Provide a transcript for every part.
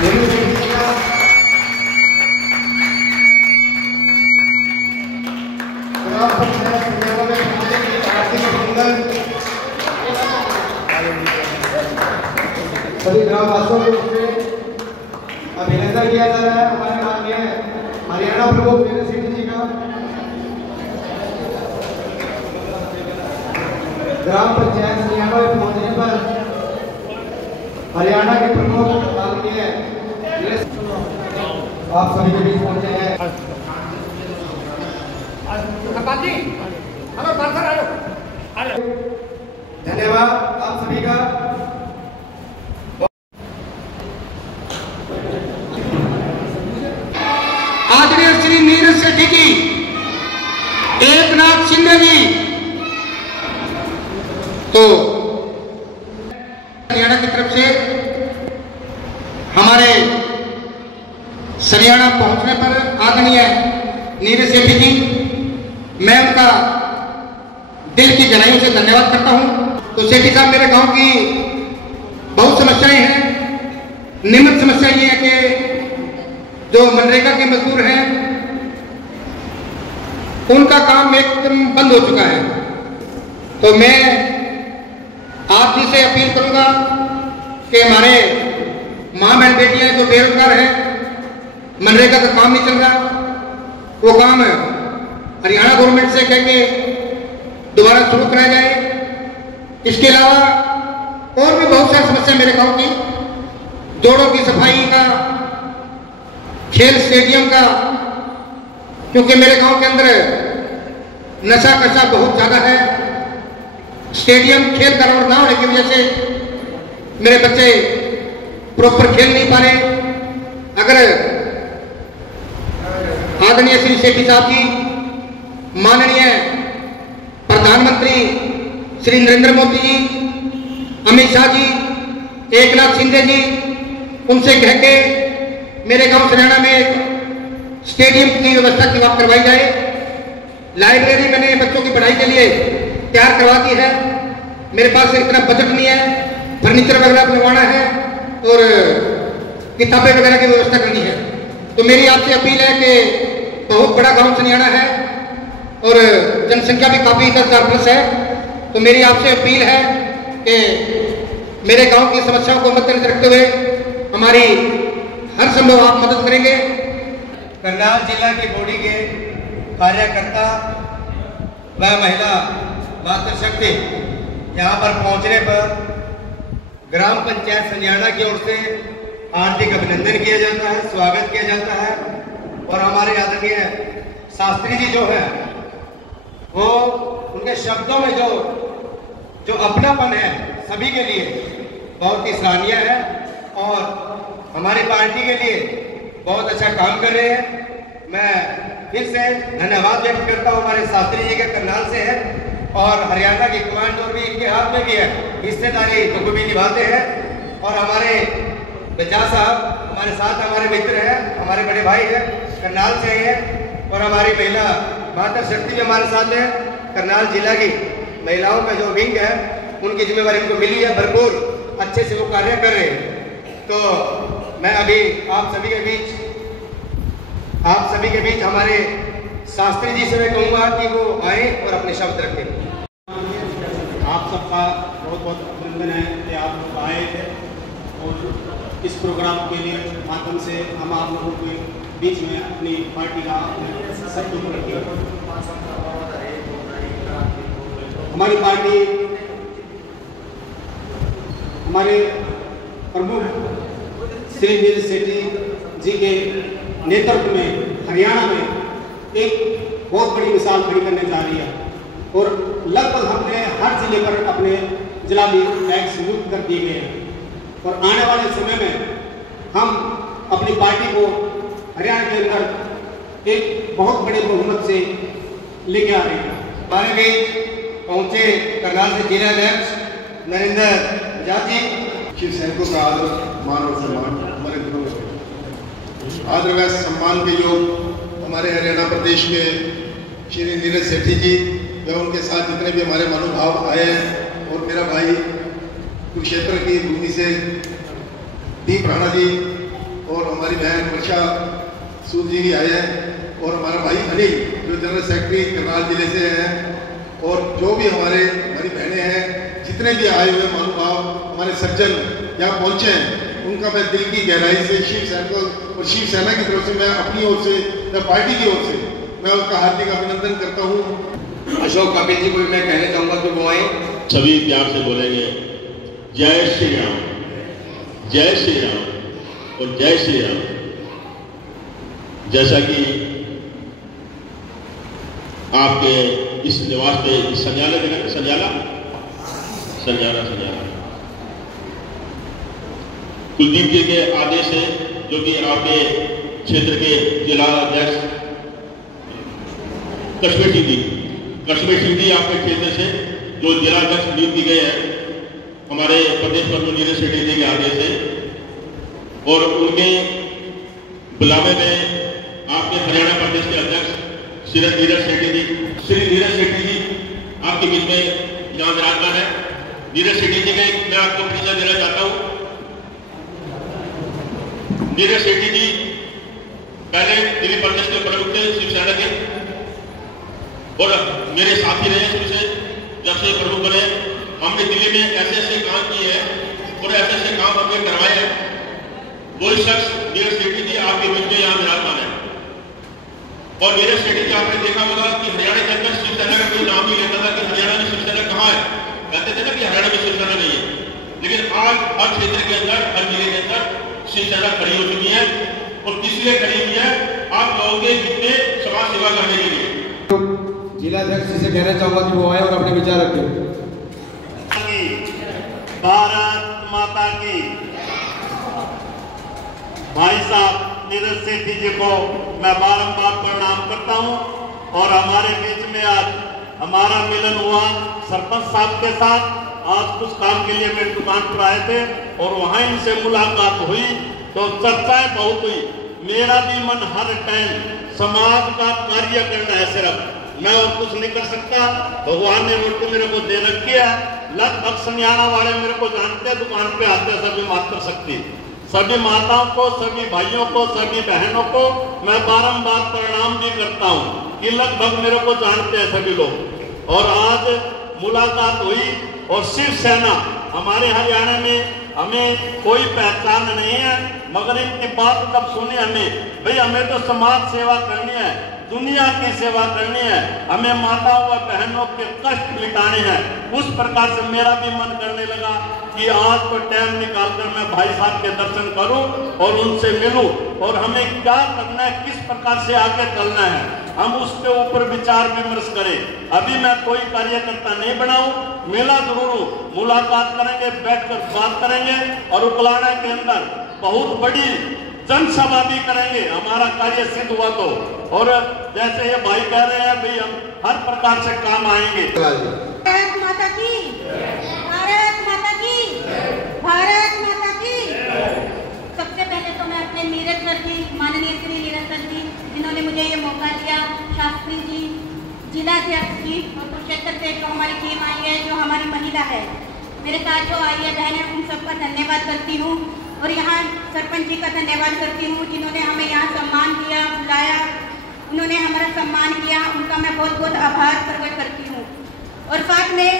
सभी ग्रामवासियों को अभिनंदन किया जा रहा है। हमारे माननीय हरियाणा प्रमुख नीरज सेठी जी का ग्राम पंचायत सनियाना में पहुंचने पर हरियाणा के प्रमुख माननीय आप सभी के बीच पहुंचे हैं। धन्यवाद आप सभी का। आदरणीय श्री नीरज सेठी जी, एकनाथ शिंदे जी, तो हरियाणा की तरफ से हमारे हरियाणा पहुंचने पर आदरणीय नीरज सेठी जी, मैं उनका दिल की गहराइयों से धन्यवाद करता हूं। तो सेठी साहब, मेरे गांव की बहुत समस्याएं हैं। निम्न समस्या ये है कि जो मनरेगा के मजदूर हैं उनका काम एकदम बंद हो चुका है। तो मैं आप जी से अपील करूंगा कि हमारे मां बहन बेटियां जो बेरोजगार हैं, मनरेगा का काम नहीं चल रहा, वो काम हरियाणा गवर्नमेंट से कह के दोबारा शुरू कराया जाए। इसके अलावा और भी बहुत सारी समस्या मेरे गांव की, जोड़ों की सफाई का, खेल स्टेडियम का, क्योंकि मेरे गांव के अंदर नशा कशा बहुत ज्यादा है। स्टेडियम खेल ग्राउंड ना होने की वजह से मेरे बच्चे प्रॉपर खेल नहीं पा रहे। अगर आदरणीय श्री सेठी साहब जी, माननीय प्रधानमंत्री श्री नरेंद्र मोदी जी, अमित शाह जी, एकनाथ शिंदे जी, उनसे कह के मेरे गांव हरियाणा में स्टेडियम की व्यवस्था की बात करवाई जाए। लाइब्रेरी मैंने बच्चों की पढ़ाई के लिए तैयार करवा दी है। मेरे पास इतना बजट नहीं है, फर्नीचर वगैरह बनवाना है और किताबें वगैरह की व्यवस्था करनी है। तो मेरी आपसे अपील है कि बहुत बड़ा गांव हरियाणा है और जनसंख्या भी काफी 10,000 प्लस है। तो मेरी आपसे अपील है कि मेरे गांव की समस्याओं को मद्देनजर रखते हुए हमारी हर संभव आप मदद करेंगे। करनाल जिला की बॉडी के कार्यकर्ता व महिला मातृशक्ति यहाँ पर पहुँचने पर ग्राम पंचायत सनियाना की ओर से हार्दिक अभिनंदन किया जाता है, स्वागत किया जाता है। और हमारे आदरणीय शास्त्री जी जो है वो उनके शब्दों में जो अपनापन है सभी के लिए बहुत ही सराहनीय है और हमारी पार्टी के लिए बहुत अच्छा काम कर रहे हैं। मैं फिर से धन्यवाद व्यक्त करता हूँ हमारे शास्त्री जी के करनाल से है और हरियाणा की कमांड और भी इनके हाथ में भी है, हिस्सेदारी तो भी निभाते हैं। और हमारे बचा साहब हमारे साथ हमारे मित्र हैं, हमारे बड़े भाई हैं, करनाल से आए हैं। और हमारी महिला मातृशक्ति भी हमारे साथ है। करनाल जिला की महिलाओं का जो विंग है उनकी जिम्मेवारी उनको मिली है, भरपूर अच्छे से वो कार्य कर रहे हैं। तो मैं अभी आप सभी के बीच हमारे शास्त्री जी से मैं कहूँगा कि वो आए और अपने शब्द रखें। आप सबका बहुत बहुत अभिनंदन है कि आप लोग आए थे और इस प्रोग्राम के लिए माध्यम से हम आप लोगों के बीच में अपनी पार्टी का शब्द रखें। हमारी पार्टी हमारे प्रमुख श्री नीरज सेठी जी के नेतृत्व में हरियाणा में एक बहुत बड़ी मिसाल खड़ी करने जा रही है और लगभग हमने हर जिले पर अपने जिला भी टैक्स मुक्त कर दिए गए हैं। और आने वाले समय में हम अपनी पार्टी को हरियाणा के अंदर एक बहुत बड़े बहुमत से लेके आ रहे हैं। हमारे बीच पहुंचे करनाल से जिला अध्यक्ष नरेंद्र जाति शिव सैनिकों का आदर, मान और सम्मान हमारे दिलों में आदर व सम्मान के योग हमारे हरियाणा प्रदेश के श्री नीरज सेठी जी व उनके साथ जितने भी हमारे महानुभाव आए हैं और मेरा भाई कुरुक्षेत्र की भूमि से दीप राणा जी हमारी बहन वर्षा सूद जी भी आए हैं, और हमारा भाई अनिल जो जनरल सेक्रेटरी करनाल जिले से हैं, और जो भी हमारी बहनें हैं, जितने भी आए हुए महानुभाव हमारे सज्जन यहाँ पहुँचे हैं, उनका मैं दिल की गहराई से शिवसेना की तरफ से मैं अपनी ओर से या पार्टी की ओर से मैं उनका हार्दिक अभिनंदन करता हूँ। अशोक कपिल जी को भी मैं कहना चाहूँगा कि वो आए, सभी प्यार से बोलेंगे जय श्री राम, जय श्री राम और जय श्री राम। जैसा कि आपके इस निवास पे संजाला कुलदीप जी के आदेश है, जो कि आपके क्षेत्र के जिला अध्यक्ष कश्मीर सिंह जी आपके क्षेत्र से जो जिला अध्यक्ष नियुक्त किए गए हैं हमारे प्रदेश प्रमुख नीरज शेट्टी जी के आदेश से, और उनके बुलावे में आपके हरियाणा प्रदेश के अध्यक्ष श्री नीरज शेट्टी जी आपके बीच में यहाँ विराजमान है। नीरज शेट्टी जी का मैं आपको परिचय देना चाहता हूँ। नीरज शेट्टी जी पहले दिल्ली प्रदेश के प्रमुख थे शिवसेना के, और मेरे साथी रहे शुरू से, जब से प्रमुख बने हमने दिल्ली में ऐसे काम किए हैं और ऐसे काम हमने करवाए हैं। वही शख्स नीरज शेट्टी जी आपके बीच में यहाँ विराजमान है। और नीरज शेट्टी जी आपने देखा होगा कि हरियाणा के अंदर शिवसेना का कोई नाम नहीं लेता था कि हरियाणा में शिवसेना कहाँ है, कहते थे ना कि हरियाणा में शिवसेना नहीं है। लेकिन आज हर क्षेत्र के अंदर, हर जिले के अंदर शिवसेना खड़ी हो चुकी है, और किस लिए खड़ी हुई है, आप लोगों के बीच में समाज सेवा करने के लिए। जिला अध्यक्ष से कहना चाहूँगा कि वो आए और अपने विचार रखें। भारत माता की। भाई साहब नीरज सेठी जी को मैं बारंबार प्रणाम करता हूं, और हमारे बीच में आज हमारा मिलन हुआ सरपंच साहब के साथ। आज कुछ काम के लिए मेरी दुकान पर आए थे और वहां इनसे मुलाकात हुई तो चर्चाएं बहुत हुई। मेरा भी मन हर टाइम समाज का कार्य करना है, सिर्फ मैं और कुछ नहीं कर सकता। भगवान ने रोटी मेरे को दे रखी है। लगभग सनियाना वाले मेरे को जानते, दुकान पे आते सभी मातृशक्ति, सभी माताओं को, सभी भाइयों को, सभी बहनों को मैं बारंबार प्रणाम भी करता हूं कि लगभग मेरे को जानते हैं सभी लोग। और आज मुलाकात हुई, और शिवसेना हमारे हरियाणा में हमें कोई पहचान नहीं है, मगर इनकी बात जब सुनी हमें, भाई हमें तो समाज सेवा करनी है, दुनिया की सेवा करनी है, हमें माताओं व बहनों के कष्ट मिटाने हैं। उस प्रकार से मेरा भी मन करने लगा कि आज तो टाइम निकालकर मैं भाई साहब के दर्शन करूं और उनसे मिलूं, और हमें क्या करना है, किस प्रकार से आगे चलना है, हम उसके ऊपर विचार विमर्श करें। अभी मैं कोई कार्यकर्ता नहीं बनाऊं, मिला जरूर हूं, मुलाकात करेंगे, बैठकर बात करेंगे, और उकलाना के अंदर बहुत बड़ी जनसभा भी करेंगे, हमारा कार्य सिद्ध हुआ तो। और जैसे ये भाई कह रहे हैं, भाई हम हर प्रकार से काम आएंगे। भारत माता की, भारत माता की, भारत माता की। सबसे पहले तो मैं अपने नीरज सर जी, माननीय श्री नीरज सर जी, जिन्होंने मुझे ये मौका दिया, शास्त्री जी, जिला अध्यक्ष जी, और कुरुक्षेत्र से जो हमारी टीम आई है, जो हमारी महिला है, मेरे साथ जो आई है बहनें, उन सबका धन्यवाद करती हूँ। और यहाँ सरपंच जी का धन्यवाद करती हूँ, जिन्होंने हमें यहाँ सम्मान किया, बुलाया, उन्होंने हमारा सम्मान किया, उनका मैं बहुत बहुत आभार प्रकट करती हूँ। और साथ में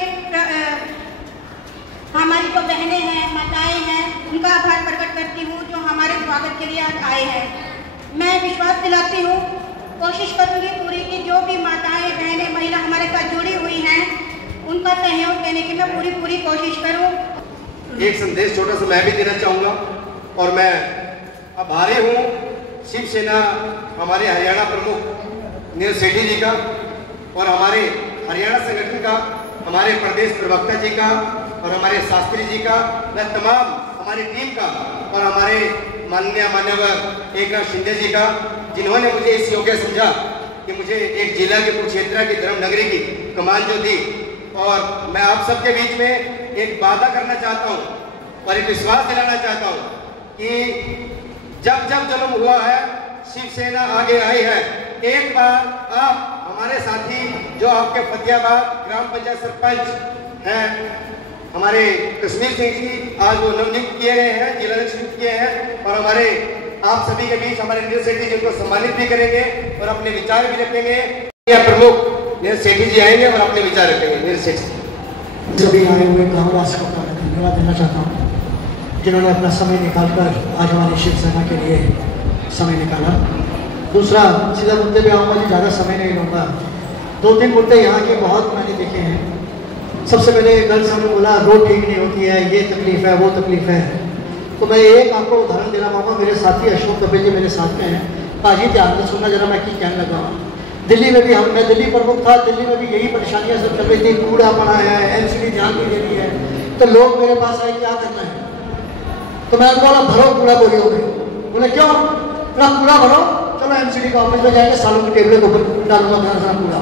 हमारी जो बहनें हैं, माताएं हैं, उनका आभार प्रकट करती हूँ, जो हमारे स्वागत के लिए आज आए हैं। मैं विश्वास दिलाती हूँ, कोशिश करूँगी पूरी कि जो भी माताएं, बहनें, महिला हमारे साथ जुड़ी हुई हैं, उनका सहयोग देने की मैं पूरी कोशिश करूँ। एक संदेश छोटा सा मैं भी देना चाहूँगा, और मैं आभारी हूँ शिवसेना हमारे हरियाणा प्रमुख नीरज शेट्टी जी का, और हमारे हरियाणा संगठन का, हमारे प्रदेश प्रवक्ता जी का, और हमारे शास्त्री जी का, व तमाम हमारी टीम का, और हमारे मान्यवर एकनाथ शिंदे जी का, जिन्होंने मुझे इस योग्य समझा कि मुझे एक जिला के कुरुक्षेत्र की धर्मनगरी की कमान जो दी। और मैं आप सबके बीच में एक वादा करना चाहता हूँ और एक विश्वास दिलाना चाहता हूँ कि जब जन्म हुआ है, शिवसेना आगे आई है। एक बार आप हमारे साथी जो आपके फतियाबाद ग्राम पंचायत सरपंच हैं, हमारे कश्मीर सिंह जी, आज वो नवनियुक्त किए गए हैं, जिला नियुक्त किए हैं, और हमारे आप सभी के बीच हमारे नीरज सेठी जी को सम्मानित भी करेंगे और अपने विचार भी रखेंगे। प्रमुख नीरज सेठी जी आएंगे और अपने विचार रखेंगे। नीरज सेठी सभी आए हुए गाँववासियों का मैं धन्यवाद देना चाहता हूँ, जिन्होंने अपना समय निकालकर आज हमारी शिवसेना के लिए समय निकाला। दूसरा, सीधा मुद्दे पे आऊँगा जी, ज़्यादा समय नहीं लूँगा। 2-3 मुद्दे यहाँ के बहुत मैंने देखे हैं। सबसे पहले कल समय बोला रोड ठीक नहीं होती है, ये तकलीफ है, वो तकलीफ है। तो मैं एक आपको उदाहरण देना चाहूँगा। मेरे साथी अशोक कबे जी मेरे साथ में हैं। पाजी ध्यान से सुनना जरा, मैं क्या कहने लगा हूँ। दिल्ली में भी मैं दिल्ली प्रमुख था, दिल्ली में भी यही परेशानियाँ सब चल रही थी। कूड़ा पड़ा है, LCD ध्यान नहीं देनी है। तो लोग मेरे पास आए, क्या करना है? तो मैं बोला भरो कूड़ा बोलियों में। बोले क्यों? कूड़ा भरो, चलो MCD का ऑफिस में जाएंगे, सालों की टेबल के ऊपर डालूंगा कूड़ा।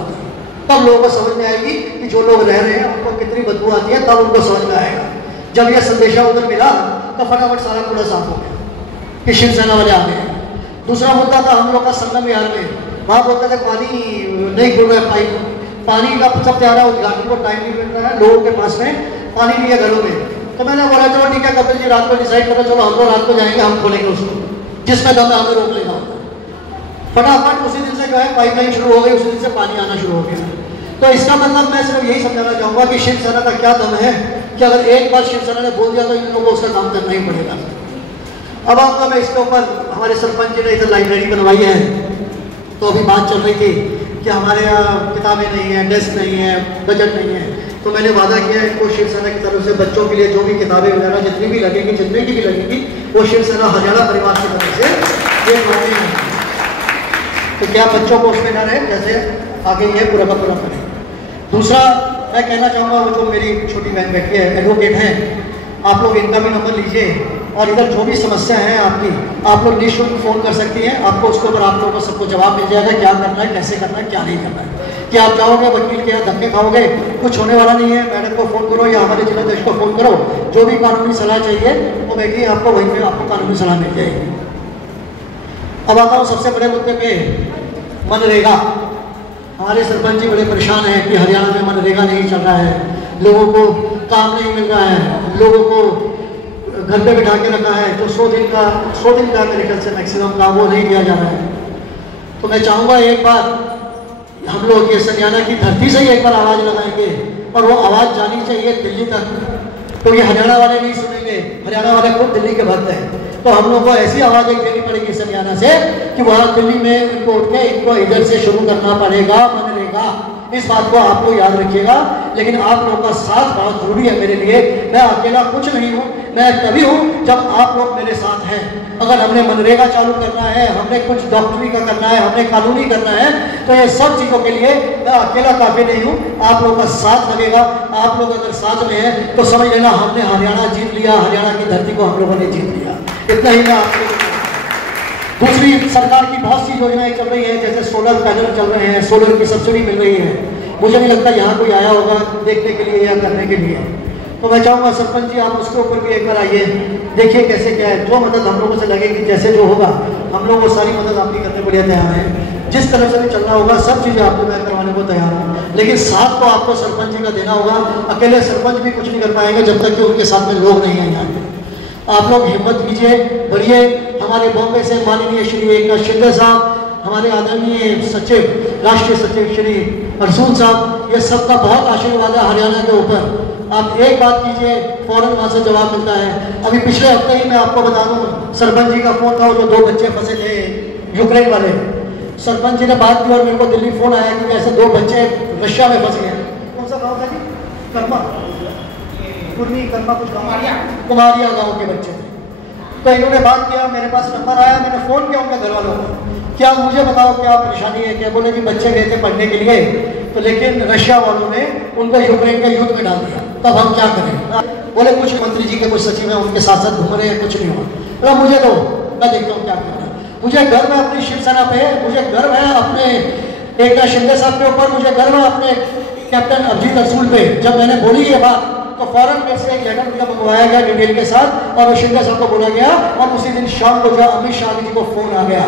तब लोगों को समझ में आएगी कि जो लोग रह रहे हैं उनको कितनी बदबू आती है, तब उनको समझ में आएगा। जब यह संदेशा उधर मिला तो फटाफट सारा कूड़ा साफ हो गया कि शिवसेना वाले आ गए। दूसरा मुद्दा था हम लोग का संगम विहार में, वहाँ बोलते थे पानी नहीं खुल रहा है, पानी का सब तैयार है, उद्घाटन को टाइम नहीं मिल रहा है, लोगों के पास में पानी नहीं है घरों में। तो मैंने बोला चलो ठीक है कपिल जी, रात को डिसाइड करो, चलो हम लोग रात को जाएंगे, हम खोलेंगे उसको, जिसमें दम है हमें रोक लेना होगा। फटाफट उसी दिन से जो है पाइपलाइन शुरू हो गई, उसी दिन से पानी आना शुरू हो गया। तो इसका मतलब मैं सिर्फ यही समझाना चाहूँगा कि शिवसेना का क्या दम है कि अगर एक बार शिवसेना ने बोल दिया तो इन लोगों को उसका काम करना ही पड़ेगा। अब आपका मैं इसके ऊपर, हमारे सरपंच जी ने इधर लाइब्रेरी बनवाई है, तो अभी बात चल रही थी कि हमारे यहाँ किताबें नहीं है, डेस्क नहीं है, बजट नहीं है। तो मैंने वादा किया इनको शिवसेना की तरफ से बच्चों के लिए जो भी किताबें वगैरह जितनी भी लगेंगी, जितनी की भी लगेंगी, वो शिवसेना हरियाणा परिवार की तरफ से ये मांगे हैं। तो क्या बच्चों को उसमें डर है, जैसे आगे ये पूरा का पूरा करें। दूसरा मैं कहना चाहूँगा, वो जो मेरी छोटी बहन बैठी है, एडवोकेट हैं, आप लोग इनका भी नंबर लीजिए और इधर जो भी समस्या है आपकी, आप लोग निःशुल्क फ़ोन कर सकती हैं। आपको उसके ऊपर आप लोगों को सबको जवाब मिल जाएगा, क्या करना है, कैसे करना है, क्या नहीं करना है। कि आप जाओगे वकील के यहाँ धक्के खाओगे, कुछ होने वाला नहीं है। मैडम को फ़ोन करो या हमारे जिलाध्यक्ष को फ़ोन करो, जो भी कानूनी सलाह चाहिए वो बैठिए, आपको वहीं पर आपको कानूनी सलाह मिल जाएगी। अब आता हूँ सबसे बड़े मुद्दे पे, मनरेगा। हमारे सरपंच जी बड़े परेशान हैं कि हरियाणा में मनरेगा नहीं चल रहा है, लोगों को काम नहीं मिल रहा है, लोगों को घर पे बिठा के रखा है, जो 100 दिन का मेरे ख्याल से मैक्सिमम काम वो नहीं दिया जा रहा है। तो मैं चाहूँगा एक बार हम लोग ये हरियाणा की धरती से ही एक बार आवाज़ लगाएंगे और वो आवाज़ जानी चाहिए दिल्ली तक। तो ये हरियाणा वाले नहीं सुनेंगे, हरियाणा वाले खुद दिल्ली के भक्त हैं। तो हम लोग को ऐसी आवाज़ एक देनी पड़ेगी इस हरियाणा से कि वहाँ दिल्ली में इनको उठ के इनको इधर से शुरू करना पड़ेगा मनरेगा। इस बात को आप लोग याद रखिएगा। लेकिन आप लोगों का साथ बहुत जरूरी है मेरे लिए। मैं अकेला कुछ नहीं हूँ, मैं तभी हूँ जब आप लोग मेरे साथ हैं। अगर हमने मनरेगा चालू करना है, हमने कुछ डॉक्टरी का करना है, हमने कानूनी करना है, तो ये सब चीज़ों के लिए मैं अकेला काफ़ी नहीं हूँ, आप लोगों का साथ लगेगा। आप लोग अगर साथ में हैं तो समझ लेना हमने हरियाणा जीत लिया, हरियाणा की धरती को हम लोगों ने जीत लिया। इतना ही मैं आपको। दूसरी, सरकार की बहुत सी योजनाएं चल रही हैं, जैसे सोलर पैनल चल रहे हैं, सोलर की सब्सिडी मिल रही है। मुझे नहीं लगता यहाँ कोई आया होगा देखने के लिए या करने के लिए। तो मैं चाहूँगा सरपंच जी आप उसके ऊपर भी एक बार आइए, देखिए कैसे क्या है। जो मदद हम लोगों से लगेगी, जैसे जो होगा हम लोग वो सारी मदद आपकी करने के लिए तैयार हैं। जिस तरह से भी चलना होगा सब चीज़ें आपको मैं करवाने को तैयार हूँ, लेकिन साथ तो आपको सरपंच जी का देना होगा। अकेले सरपंच भी कुछ नहीं कर पाएंगे जब तक कि उनके साथ में लोग नहीं आएंगे। आप लोग हिम्मत कीजिए, बढ़िए। हमारे बॉम्बे से माननीय श्री एकनाथ शिंदे साहब, हमारे आदरणीय सचिव, राष्ट्रीय सचिव श्री अर्जुन साहब, ये सबका बहुत आशीर्वाद है हरियाणा के ऊपर। आप एक बात कीजिए, फौरन वहाँ से जवाब मिलता है। अभी पिछले हफ्ते ही मैं आपको बता दूँ, सरपंच जी का फोन था, जो 2 बच्चे फंसे थे यूक्रेन वाले, सरपंच जी ने बात की और मेरे को दिल्ली फोन आया कि ऐसे 2 बच्चे रशिया में फंस गए। कौन सा गाँव था जी? कर्मा कुछ कुमारिया गाँव के बच्चे थे। तो इन्होंने बात किया, मेरे पास नंबर आया, मैंने फ़ोन किया उनके घर वालों को, क्या मुझे बताओ क्या परेशानी है। क्या बोले कि बच्चे गए थे पढ़ने के लिए, तो लेकिन रशिया वालों ने उनको यूक्रेन के युद्ध में डाल दिया, तब हम क्या करें। बोले कुछ मंत्री जी के कुछ सचिव हैं, उनके साथ साथ घूम रहे हैं, कुछ नहीं हुआ। बोला मुझे दो, मैं देखता हूँ क्या करना है। मुझे गर्व है अपनी शिवसेना पे, मुझे गर्व है अपने एकनाथ शिंदे साहब के ऊपर, मुझे गर्व है अपने कैप्टन अभिजीत असूल पे। जब मैंने बोली ये बात तो फौरन मेरे से एक लेटर मंगवाया गया डिटेल के साथ और शिंदे साहब को बोला गया और उसी दिन शाम को जो अमित शाह जी को फोन आ गया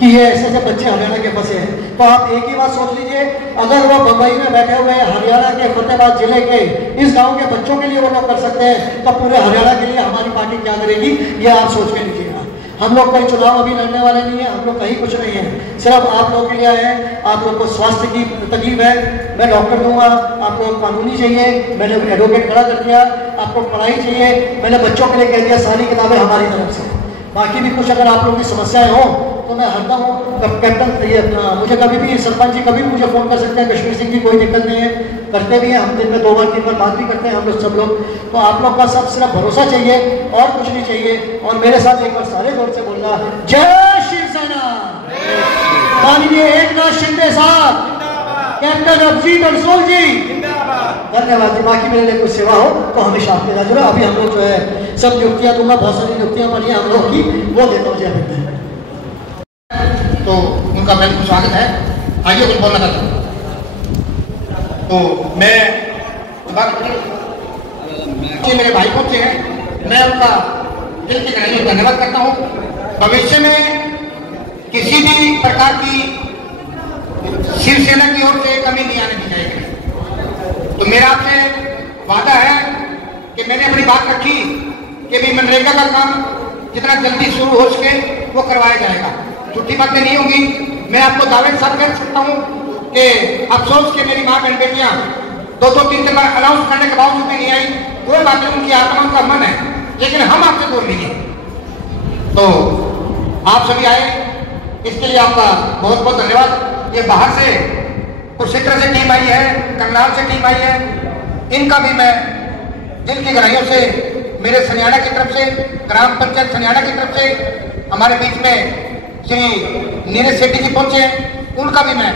कि ये ऐसे ऐसे बच्चे हरियाणा के फंसे हैं। तो आप एक ही बात सोच लीजिए, अगर वो बंबई में बैठे हुए हरियाणा के फतेहाबाद जिले के इस गांव के बच्चों के लिए वो लोग कर सकते हैं, तो पूरे हरियाणा के लिए हमारी पार्टी क्या करेगी, ये आप सोच के लीजिएगा। हम लोग कोई चुनाव अभी लड़ने वाले नहीं है, हम लोग कहीं कुछ नहीं है, सिर्फ आप लोगों के लिए आए हैं। आप लोग को स्वास्थ्य की तकलीफ है, मैं डॉक्टर दूंगा। आप लोग कानूनी चाहिए, मैंने एडवोकेट खड़ा कर दिया। आपको पढ़ाई चाहिए, मैंने बच्चों के लिए कह दिया सारी किताबें हमारी तरफ से। बाकी भी कुछ अगर आप लोगों की समस्याएं हो तो मैं हरदम हूँ। कैप्टन ये मुझे कभी भी सरपंच जी कभी भी मुझे फ़ोन कर सकते हैं, कश्मीर सिंह की कोई दिक्कत नहीं है, करते भी हैं हम, दिन में 2 बार 3 बार बात भी करते हैं हम लोग सब लोग। तो आप लोग का सब सिर्फ भरोसा चाहिए और कुछ नहीं चाहिए। और मेरे साथ एक बार सारे जोर से बोलना, जय शिवसेना, माननीय एकनाथ शिंदे साहब, कैप्टन अभिजीत अनसोल जी, धन्यवाद जी। बाकी मेरे लिए कुछ सेवा हो तो हमेशा आपके साथ जुड़े। अभी हम लोग जो है सब नियुक्तियाँ दूंगा, बहुत सारी नियुक्तियाँ बनी है हम लोग की, वो देता हूँ। जय तो उनका बिल्कुल स्वागत है। आइए कुछ बोलना चाहता हूँ। तो मैं मेरे भाई पहुंचे हैं, मैं उनका दिल की गहराइयों से धन्यवाद करता हूँ। भविष्य में किसी भी प्रकार की शिवसेना की ओर से कमी नहीं आने दी जाएगी। तो मेरा आपसे वादा है कि मैंने अपनी बात रखी कि भी मनरेगा का काम जितना जल्दी शुरू हो सके वो करवाया जाएगा, छुट्टी बातें नहीं होंगी। मैं आपको दावे के साथ कह सकता हूँ कि अफसोस के मेरी माँ बहन बेटियाँ 2-3 बार अनाउंस करने के बावजूद भी नहीं आई, कोई बात नहीं, उनकी आत्मा का मन है, लेकिन हम आपसे दूर नहीं है। तो आप सभी आए, इसके लिए आपका बहुत बहुत धन्यवाद। ये बाहर से कुरुक्षेत्र से टीम आई है, करनाल से टीम आई है, इनका भी मैं दिल की गहराइयों से, मेरे सनियाड़ा की तरफ से, ग्राम पंचायत सनियाड़ा की तरफ से हमारे बीच में श्री नीरज सेठी जी पहुंचे हैं, उनका भी मैं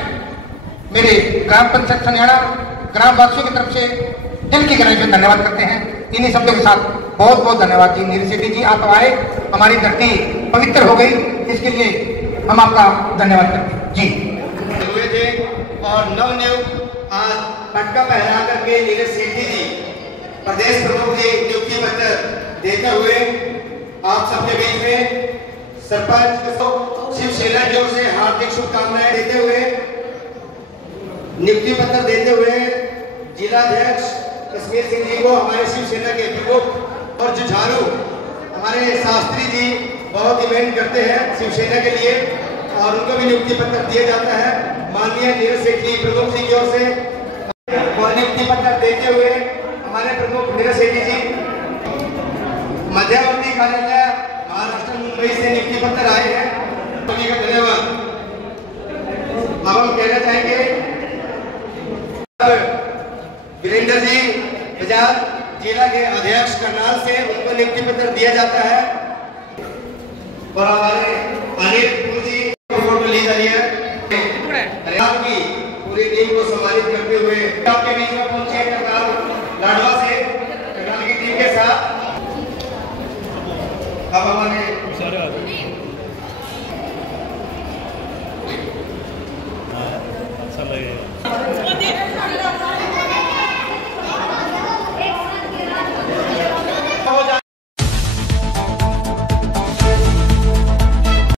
मेरे ग्राम पंचायत सनियाड़ा ग्राम वासियों की तरफ से दिल की गहराई से धन्यवाद करते हैं। इन्हीं शब्दों के साथ बहुत बहुत धन्यवाद जी। नीरज सेठी जी आप आए, हमारी धरती पवित्र हो गई, इसके लिए हम आपका धन्यवाद करते हैं जी। हुए थे और नवनियुक्त आज पटका पहना करके नीरज सेठी जी प्रदेश प्रमुख जी नियुक्ति पत्र देते हुए आप सबके बीच में सरपंच को शिवसेना की ओर से हार्दिक शुभकामनाएं देते हुए, नियुक्ति पत्र देते हुए जिलाध्यक्ष कश्मीर सिंह जी को, हमारे शिवसेना के प्रमुख और जुझारू हमारे शास्त्री जी बहुत इवेंट करते हैं शिवसेना के लिए और उनको भी नियुक्ति पत्र दिया जाता है। माननीय नीरज सेठी प्रमुख जी की ओर से नियुक्ति पत्र देते हुए हमारे प्रमुख नीरज सेठी जी मध्यवर्ती कार्यालय महाराष्ट्र मुंबई से नियुक्ति पत्र आए हैं, सभी का धन्यवाद। अब हम कहना चाहेंगे वीरेंद्र जी बजाज जिला के अध्यक्ष करनाल से, उनको नियुक्ति पत्र दिया जाता है और हमारे अनिल जी फोटो ली जा रही है। हरियाणा की पूरी टीम को सम्मानित